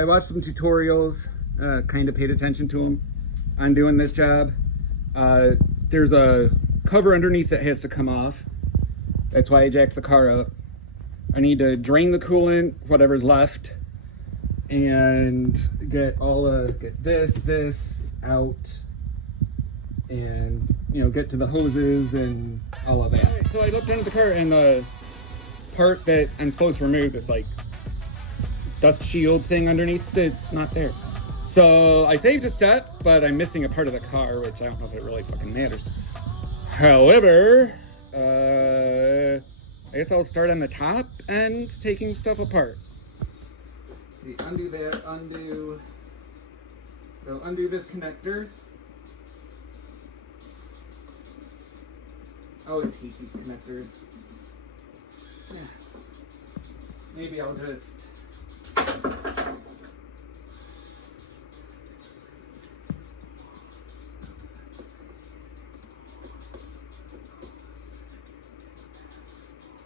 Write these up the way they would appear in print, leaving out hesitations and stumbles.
I watched some tutorials, kind of paid attention to them on doing this job. There's a cover underneath that has to come off. That's why I jacked the car up. I need to drain the coolant, whatever's left, and get this out, and get to the hoses and all of that. All right, so I looked under the car, and the part that I'm supposed to remove, this like dust shield thing underneath, it's not there. So I saved a step, but I'm missing a part of the car, which I don't know if it really fucking matters. However, I guess I'll start on the top end, taking stuff apart. See, undo that, undo. So undo this connector. I always hate these connectors. Yeah. Maybe I'll just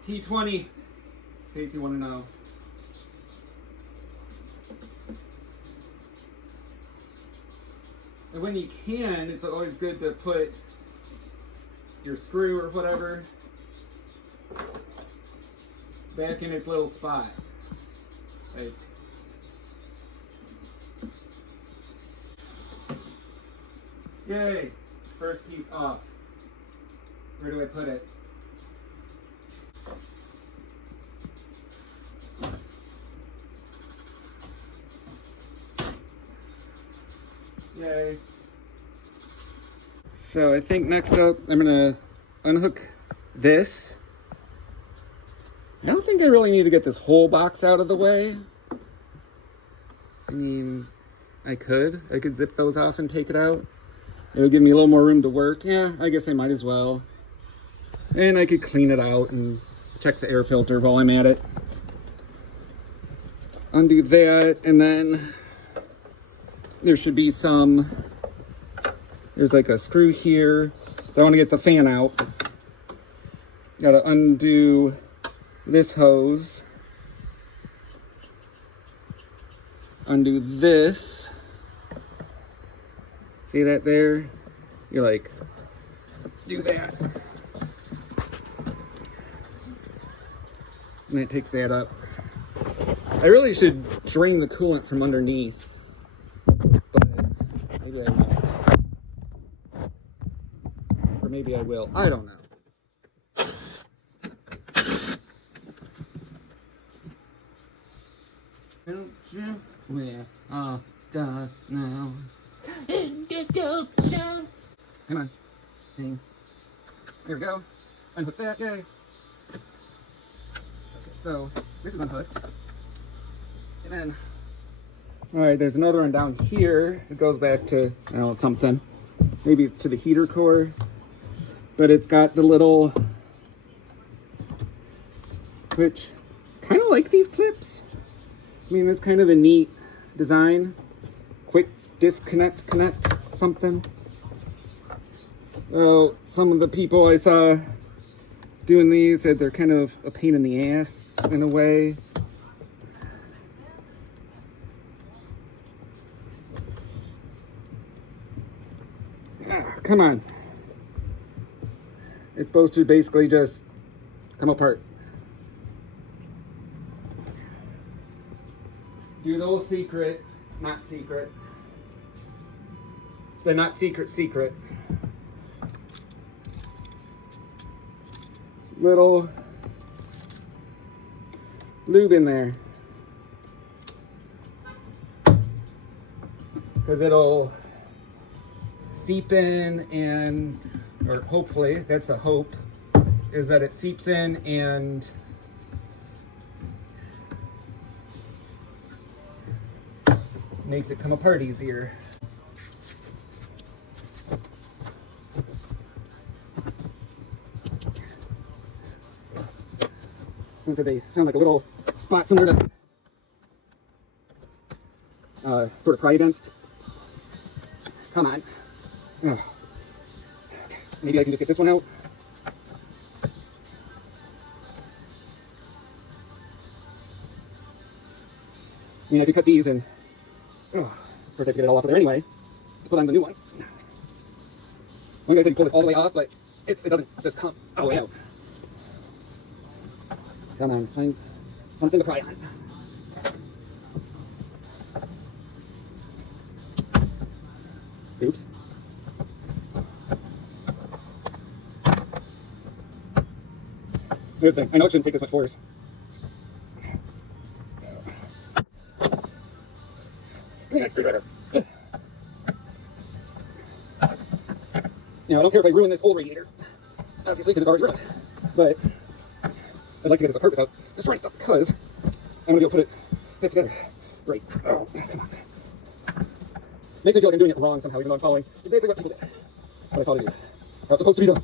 T20, in case you want to know. And when you can, it's always good to put your screw or whatever back in its little spot. Like, yay! First piece off. Where do I put it? Yay. So I think next up I'm gonna unhook this. I don't think I really need to get this whole box out of the way. I mean, I could zip those off and take it out. It would give me a little more room to work. Yeah, I guess I might as well. And I could clean it out and check the air filter while I'm at it. Undo that, and then there should be there's like a screw here. I want to get the fan out. Gotta undo this hose. Undo this. See that there? You like, do that. And it takes that up. I really should drain the coolant from underneath. Maybe I won't. Or maybe I will. I don't know. Don't you? We're all done now. Come on. Ding. There we go. Unhook that. Yay. Okay, so this is unhooked. And then, all right, there's another one down here. It goes back to, I don't know, something. Maybe to the heater core. But it's got the little, which, kind of like these clips. I mean, it's kind of a neat design. Quick disconnect, connect, something. Oh, some of the people I saw doing these said they're kind of a pain in the ass in a way. Come on. It's supposed to basically just come apart. Do the little secret, not secret. But not secret, secret. Little lube in there. Because it'll seep in and, or hopefully, that's the hope, is that it seeps in and makes it come apart easier. So they found like a little spot somewhere to sort of pry against. Come on. Oh. Maybe I can just get this one out. I mean, I could cut these and Oh, of course I have to get it all off of there anyway to put on the new one. One guy said you pull this all the way off, but it doesn't just come all the way out. Come on, find something to pry on. Oops. There's the, I know it shouldn't take this much force. Give me that screwdriver. Now, I don't care if I ruin this old radiator, obviously, because it's already ruined. But I'd like to get this apart without destroying stuff, because I'm going to be able to put it together. Right. Oh, come on. Makes me feel like I'm doing it wrong somehow, even though I'm following exactly what people did. What I saw to do. How it's supposed to be done.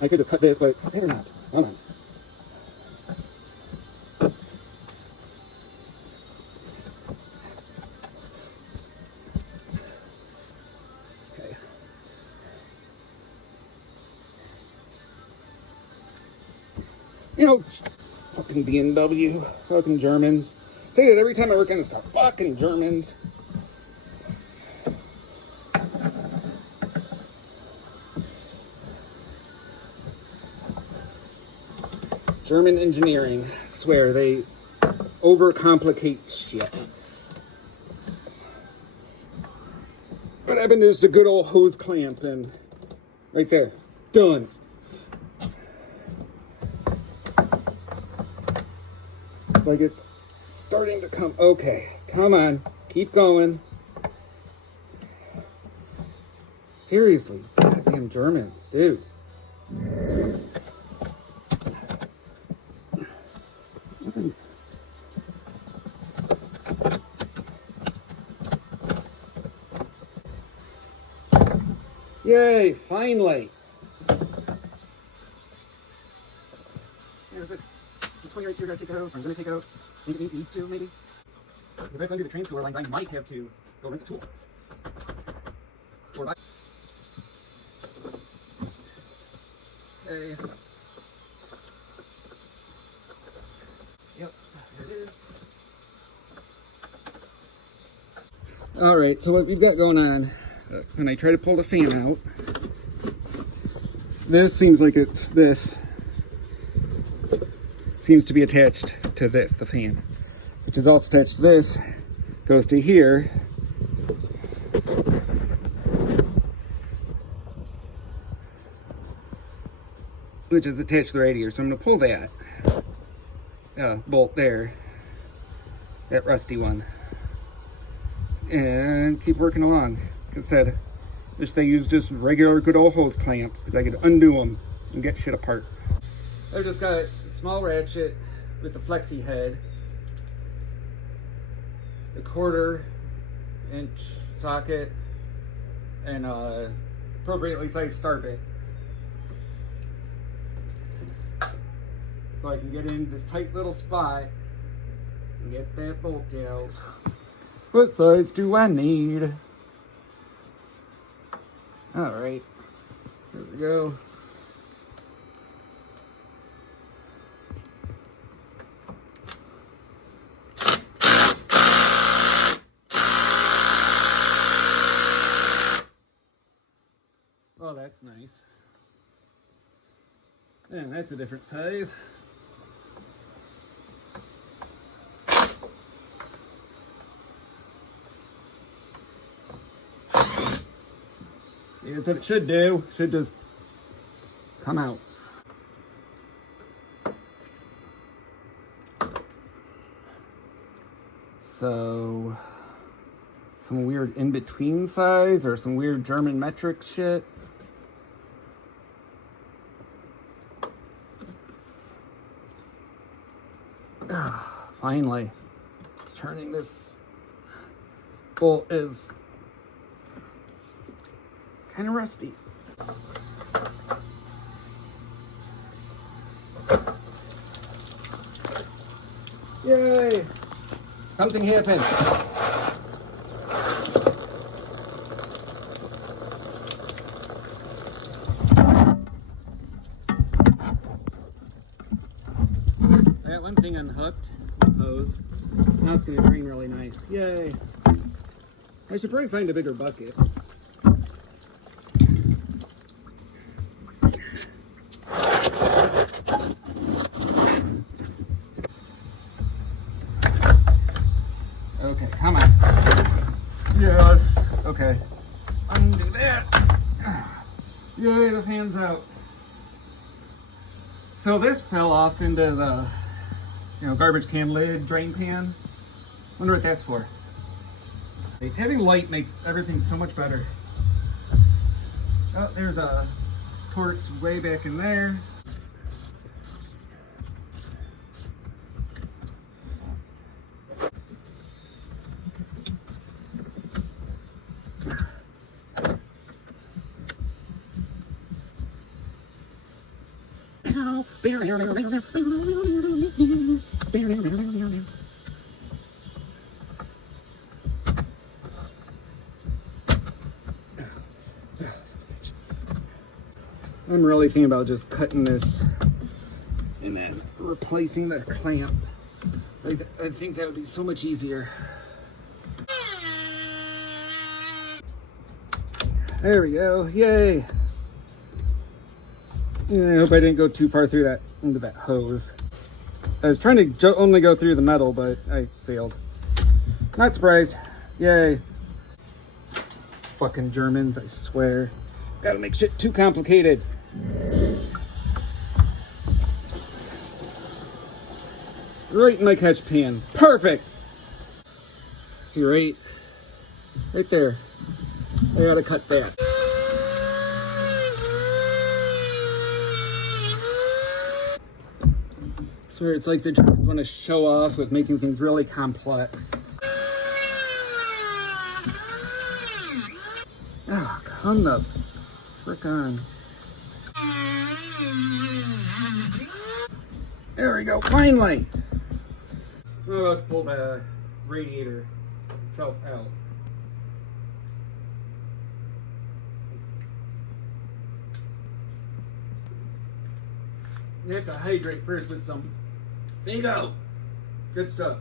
I could just cut this, but I'd rather not. Come on. Okay. You know, fucking BMW, fucking Germans. Say that every time I work on this car. Fucking Germans. German engineering, I swear, they overcomplicate shit. What happened is the good old hose clamp, and right there, done. It's like it's starting to come. Okay, come on, keep going. Seriously, goddamn Germans, dude. Yay, finally. There's this 20 right here, gotta take it out. I'm gonna take it out. I think it needs to, maybe. If I have to undo the train store lines, I might have to go rent a tool. Or buy. Okay. Yep, there it is. Alright, so what we've got going on, when I try to pull the fan out, this seems like this seems to be attached to this, the fan, which is also attached to this, goes to here, which is attached to the radiator. So I'm going to pull that bolt there, that rusty one, and keep working along. Like I said, wish they used just regular good old hose clamps, because I could undo them and get shit apart. I've just got a small ratchet with the flexi head, the 1/4-inch socket, and a appropriately sized star bit. So I can get in this tight little spot and get that bolt out. What size do I need? Alright, here we go. Oh, that's nice. And that's a different size. See, that's what it should do. Should just come out. So, some weird in-between size or some weird German metric shit. Finally, it's turning. This bolt is kind of rusty. Yay! Something happened. That one thing unhooked the hose. Now it's going to drain really nice. Yay! I should probably find a bigger bucket. Okay, come on. Yes. Okay. Undo that. Yay, the fan's out. So this fell off into the, garbage can lid, drain pan. Wonder what that's for. Having light makes everything so much better. Oh, there's a Torx way back in there. I'm really thinking about just cutting this and then replacing the clamp. I think that would be so much easier. There we go. Yay! Yeah, I hope I didn't go too far through that into that hose. I was trying to only go through the metal, but I failed. Not surprised. Yay. Fucking Germans, I swear. Gotta make shit too complicated. Right in my catch pan. Perfect! See, right there. I gotta cut that. I swear it's like the Germans want to show off with making things really complex. Oh, come the frick on. There we go, finally! I'm about to pull the radiator itself out. You have to hydrate first with some Fago. Good stuff.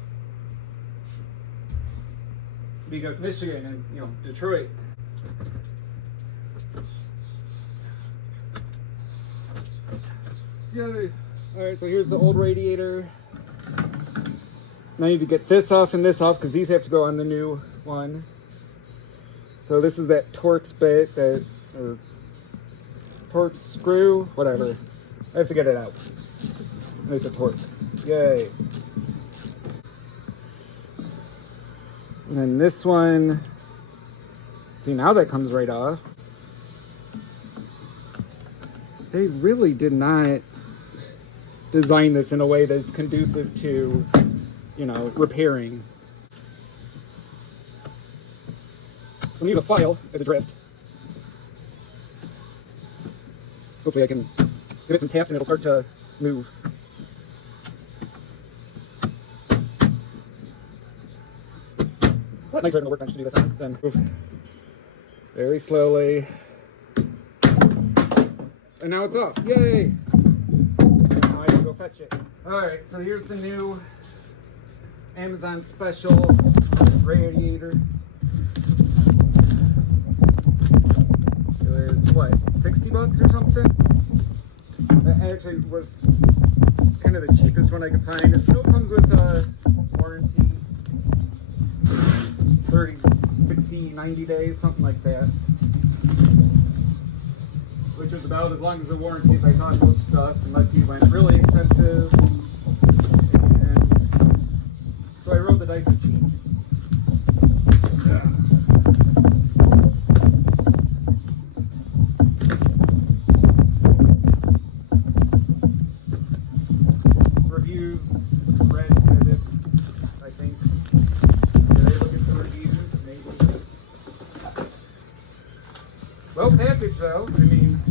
Because Michigan and Detroit. Yay. Alright, so here's the old radiator. Now I need to get this off and this off because these have to go on the new one. So this is that Torx bit, or Torx screw, whatever. I have to get it out. And it's a Torx. Yay. And then this one, see, now that comes right off. They really did not design this in a way that's conducive to, repairing. I'm gonna use a file as a drift. Hopefully I can give it some taps and it'll start to move. What nicer than a workbench to do this on, then move very slowly. And now it's off. Yay! Now I can go fetch it. Alright, so here's the new Amazon special radiator. It was what, $60 or something? That actually was kind of the cheapest one I could find. It still comes with a warranty. 30, 60, 90 days, something like that. Which was about as long as the warranties I saw most stuff, unless you went really expensive. And so I rolled the dice and cheap. Reviews, red-headed, I think. Did I look at the reviews? Maybe. Well packaged though, I mean.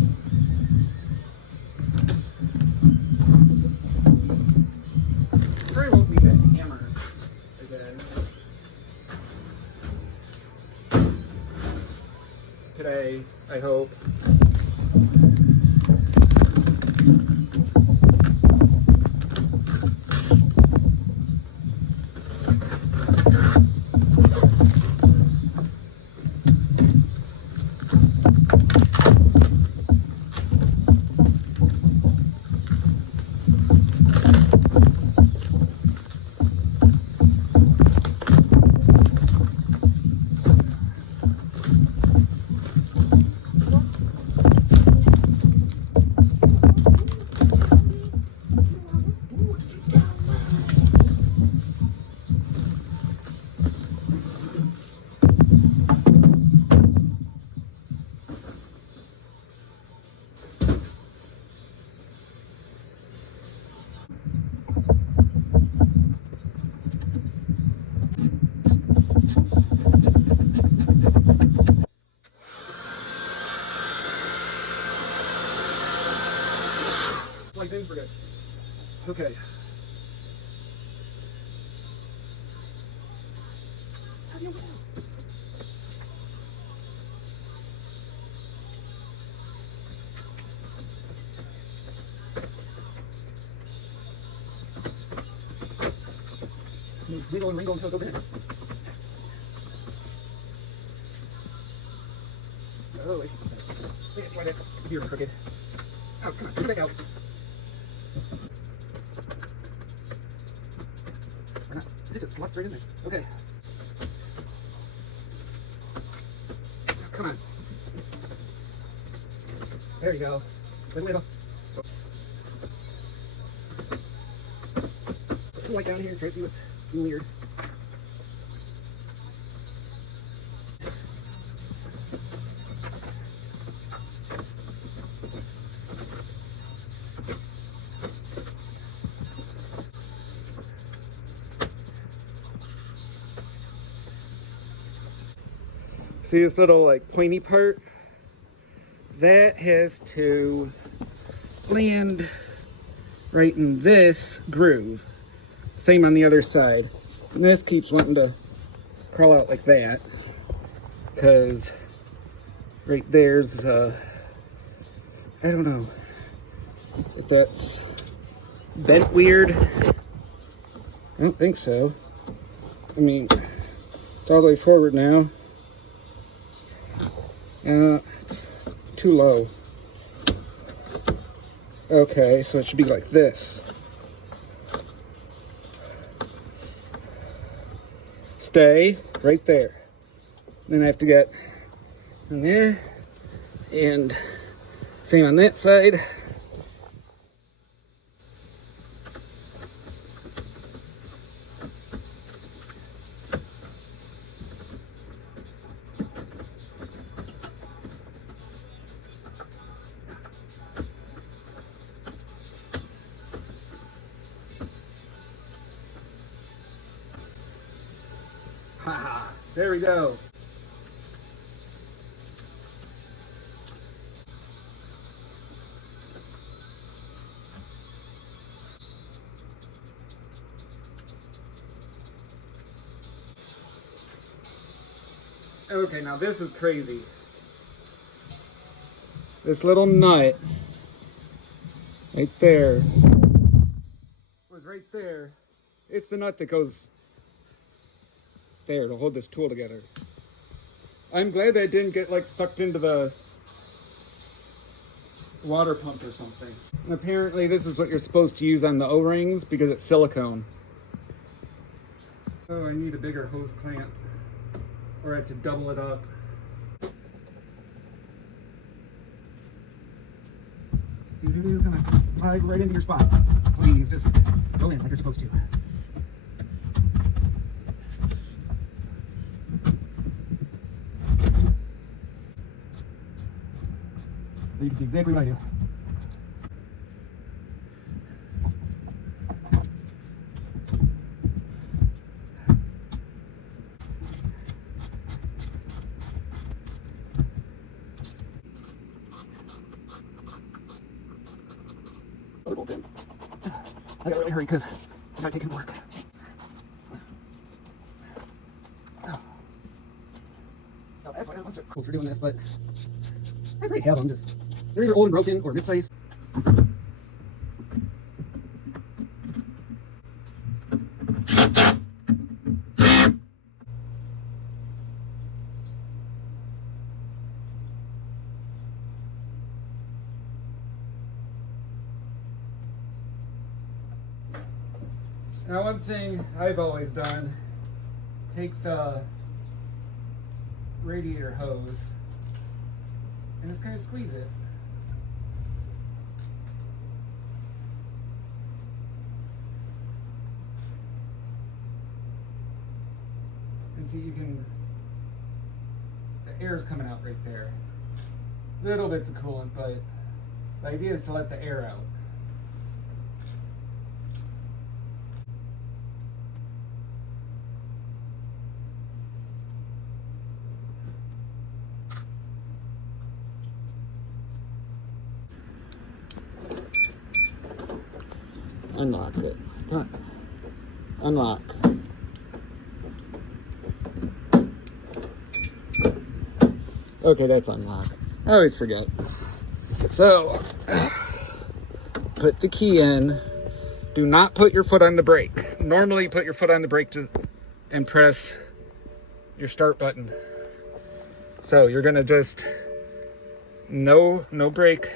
Probably won't be that today, I hope. Slides in, we're good. Okay. How do you know? Wiggle and wrinkle until it goes in. Oh, I see something. I see why that's here crooked. Oh, come on, get back out. Or not. It just slots right in there. Okay. Oh, come on. There you go. Wiggle. Put the light down here and try to see what's weird. See this little like pointy part? That has to land right in this groove. Same on the other side. And this keeps wanting to crawl out like that. Because right there's, I don't know if that's bent weird. I don't think so. I mean, it's all the way forward now. It's too low. Okay, so it should be like this. Stay right there. Then I have to get in there, and same on that side. Haha, there we go. Okay, now this is crazy. This little nut right there was right there. It's the nut that goes there to hold this tool together. I'm glad that it didn't get like sucked into the water pump or something. And apparently this is what you're supposed to use on the O-rings because it's silicone. Oh, I need a bigger hose clamp, or I have to double it up. Come on, slide right into your spot. Please, just go in like you're supposed to. So you can see exactly what I do. I gotta really hurry because I gotta take him to work. Oh, that's why got a bunch of quotes for doing this, but I probably have them. Just they're either old and broken or misplaced. Now, one thing I've always done, take the radiator hose and just kind of squeeze it. And see, you can, the air's coming out right there. Little bits of coolant, but the idea is to let the air out. Unlock it. Unlock. Okay, that's unlocked. I always forget. So, put the key in. Do not put your foot on the brake. Normally, put your foot on the brake and press your start button. So, you're gonna just no brake.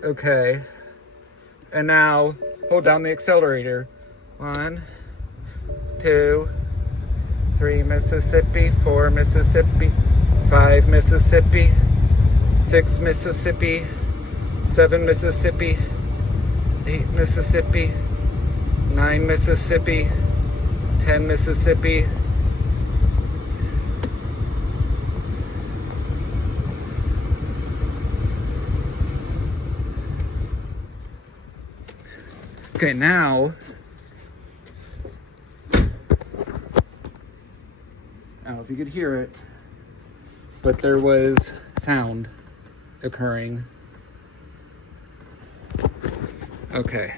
Okay, and now hold down the accelerator. 1, 2, 3 Mississippi, 4 Mississippi, 5 Mississippi, 6 Mississippi, 7 Mississippi, 8 Mississippi, 9 Mississippi, 10 Mississippi, okay, now, I don't know if you could hear it, but there was sound occurring. Okay.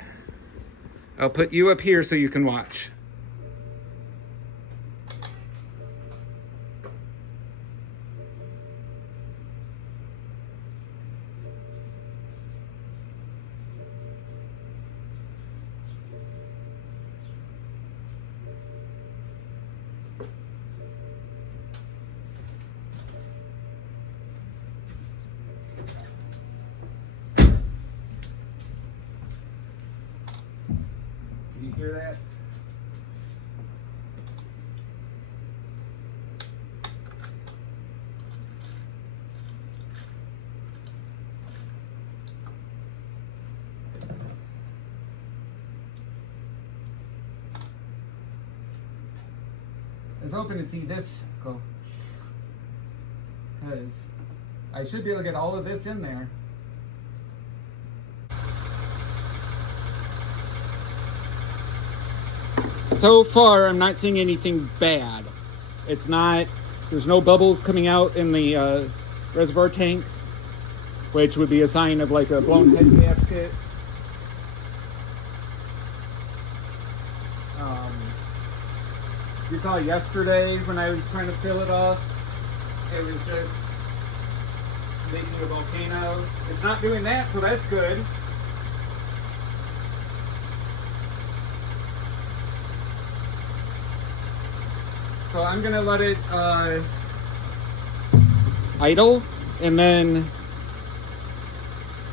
I'll put you up here so you can watch. Can you hear that? I was hoping to see this go, because I should be able to get all of this in there. So far, I'm not seeing anything bad. It's not, there's no bubbles coming out in the reservoir tank, which would be a sign of like a blown head gasket. You saw yesterday when I was trying to fill it up, it was just making a volcano. It's not doing that, so that's good. So I'm gonna let it idle, and then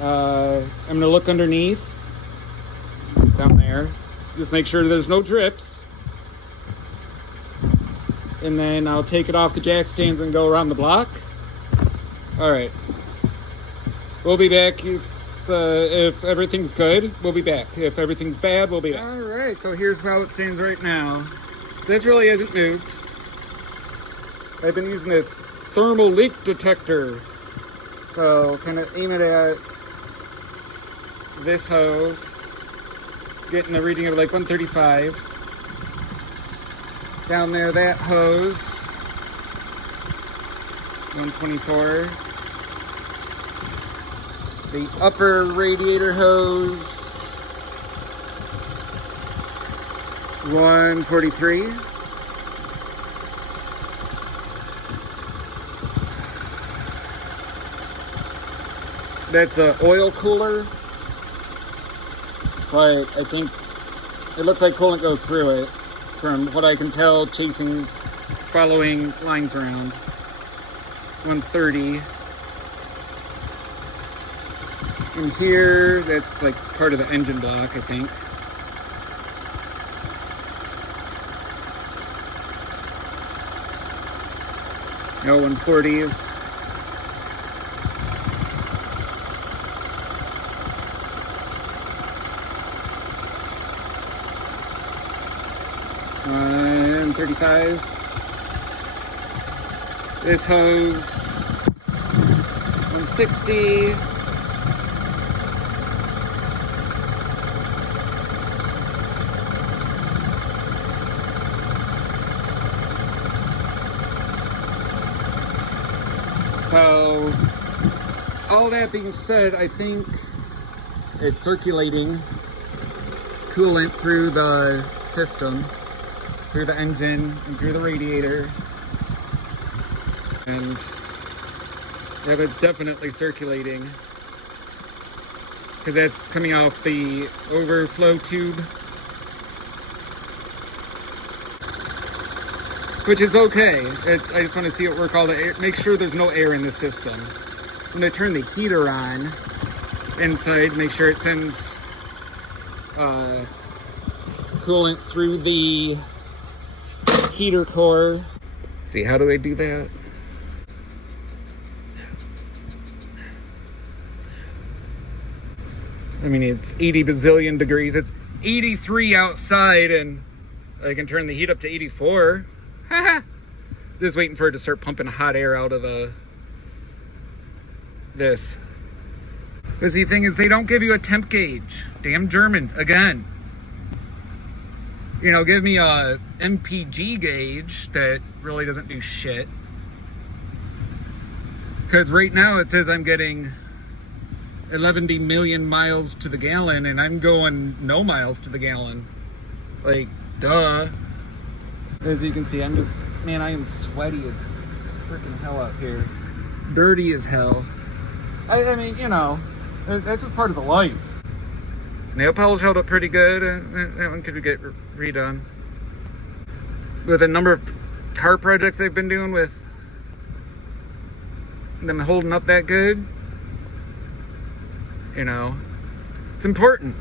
I'm gonna look underneath down there, just make sure there's no drips, and then I'll take it off the jack stands and go around the block. All right, we'll be back if everything's good. We'll be back. If everything's bad, we'll be back. All right, so here's how it stands right now. This really hasn't moved. I've been using this thermal leak detector. So kind of aim it at this hose, getting a reading of like 135. Down there, that hose, 124. The upper radiator hose, 143. that's a oil cooler, but I think it looks like coolant goes through it from what I can tell following lines around. 130. In here, that's like part of the engine block, I think. No 140s. And 35. This hose, 160. So, all that being said, I think it's circulating coolant through the system, through the engine, and through the radiator. And that it's definitely circulating because that's coming off the overflow tube, which is okay. I just want to see it work all the air, make sure there's no air in the system. I'm going to turn the heater on inside, make sure it sends coolant through the heater core. See, how do I do that? I mean, it's 80 bazillion degrees. It's 83 outside, and I can turn the heat up to 84. Just waiting for it to start pumping hot air out of this. But the thing is, they don't give you a temp gauge. Damn Germans, again. You know, give me a MPG gauge that really doesn't do shit. Because right now it says I'm getting 11 million miles to the gallon, and I'm going no miles to the gallon. Like, duh. As you can see, I am sweaty as freaking hell out here. Dirty as hell. I mean, you know, that's just part of the life. Nail polish held up pretty good. That one could get redone. With a number of car projects I've been doing with them holding up that good, you know, it's important.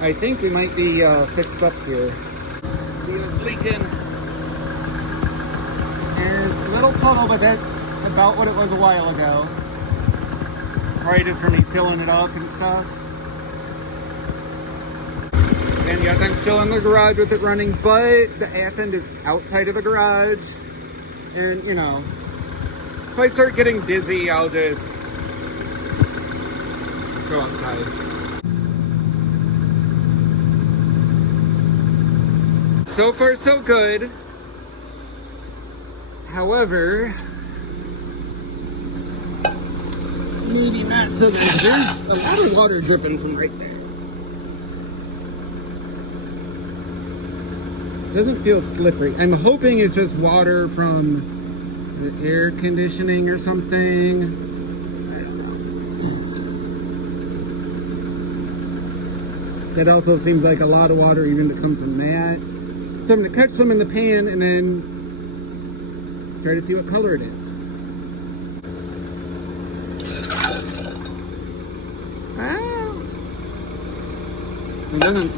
I think we might be fixed up here. See, it's leaking. And it's a little puddle, but that's about what it was a while ago. Right, just for me filling it up and stuff. And yes, I'm still in the garage with it running, but the ass end is outside of the garage. And, you know, if I start getting dizzy, I'll just go outside. So far, so good. However, maybe not so good. There's a lot of water dripping from right there. Doesn't feel slippery. I'm hoping it's just water from the air conditioning or something. I don't know. That also seems like a lot of water even to come from that. So I'm going to catch some in the pan and then try to see what color it is. Ah. It doesn't.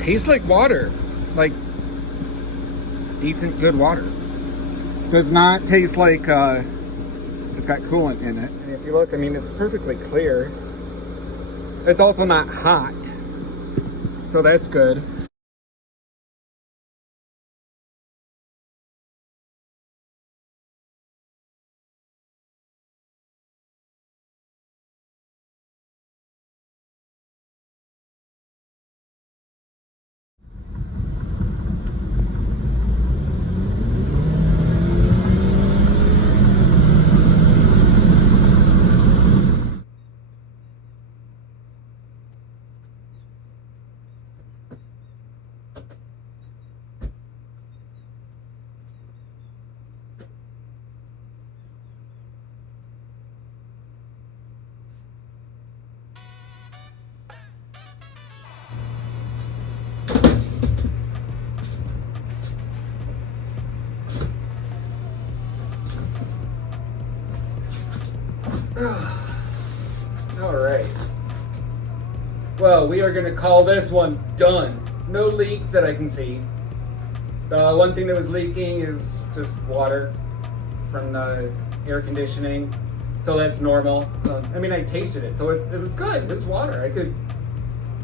Tastes like water, like decent, good water. Does not taste like it's got coolant in it. And if you look, I mean, it's perfectly clear. It's also not hot, so that's good. All right. Well, we are going to call this one done. No leaks that I can see. The one thing that was leaking is just water from the air conditioning. So that's normal. I mean, I tasted it, so it was good. It was water. I could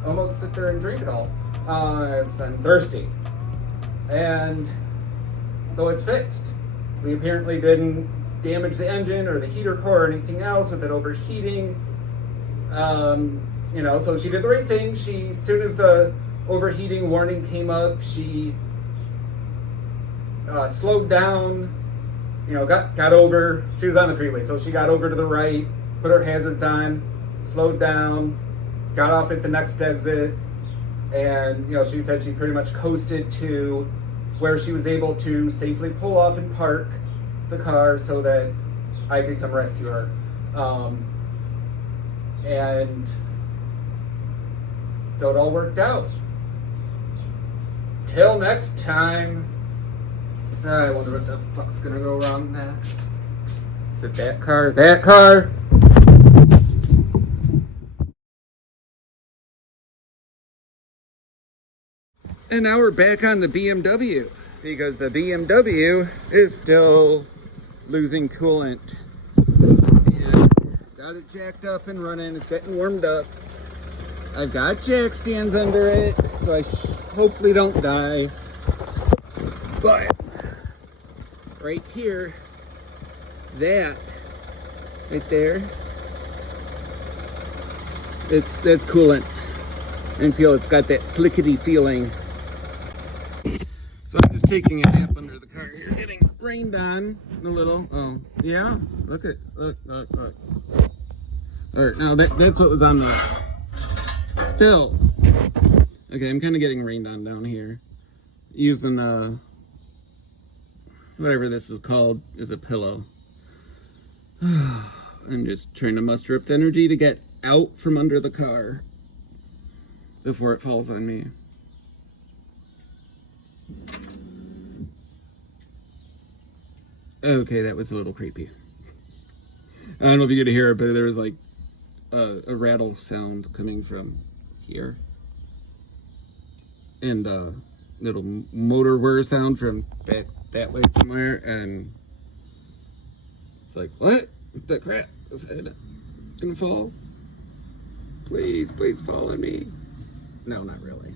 almost sit there and drink it all. I'm thirsty. And so it's fixed. We apparently didn't damage the engine or the heater core or anything else with it overheating. You know, so she did the right thing. She, as soon as the overheating warning came up, she slowed down, you know, got over, she was on the freeway, so she got over to the right, put her hazards on, slowed down, got off at the next exit, and, you know, she said she pretty much coasted to where she was able to safely pull off and park the car so that I could come rescue her. And so it all worked out. Till next time. I wonder what the fuck's gonna go wrong next. Is it that car? That car? And now we're back on the BMW because the BMW is still losing coolant. And got it jacked up and running. It's getting warmed up. I've got jack stands under it, so I hopefully don't die. But right here, that right there, that's coolant. And feel it's got that slickety feeling. So I'm just taking a nap under the car here, getting rained on a little. Oh yeah, look. All right, now that's what was on the. Still, okay. I'm kind of getting rained on down here, using whatever this is called is a pillow. I'm just trying to muster up the energy to get out from under the car before it falls on me. Okay, that was a little creepy. I don't know if you could hear it, but there was like a rattle sound coming from here. And a little motor whir sound from back that way somewhere. And it's like, what the crap? Is it gonna fall? Please fall on me. No, not really.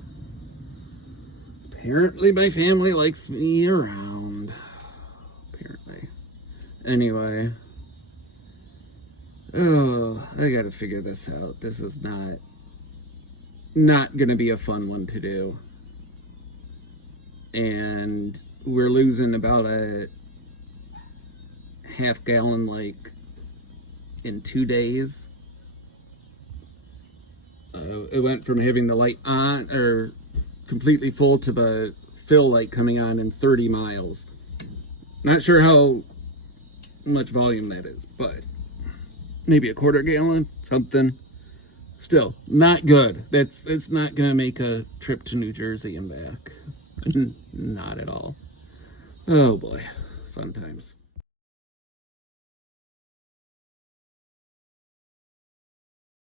Apparently my family likes me around. Apparently. Anyway. Oh, I gotta figure this out. This is not gonna be a fun one to do. And we're losing about a half gallon like in 2 days. It went from having the light on or completely full to the fill light coming on in 30 miles. Not sure how much volume that is, but maybe a quarter gallon, something. Still, not good. It's not gonna make a trip to New Jersey and back. Not at all. Oh boy, fun times.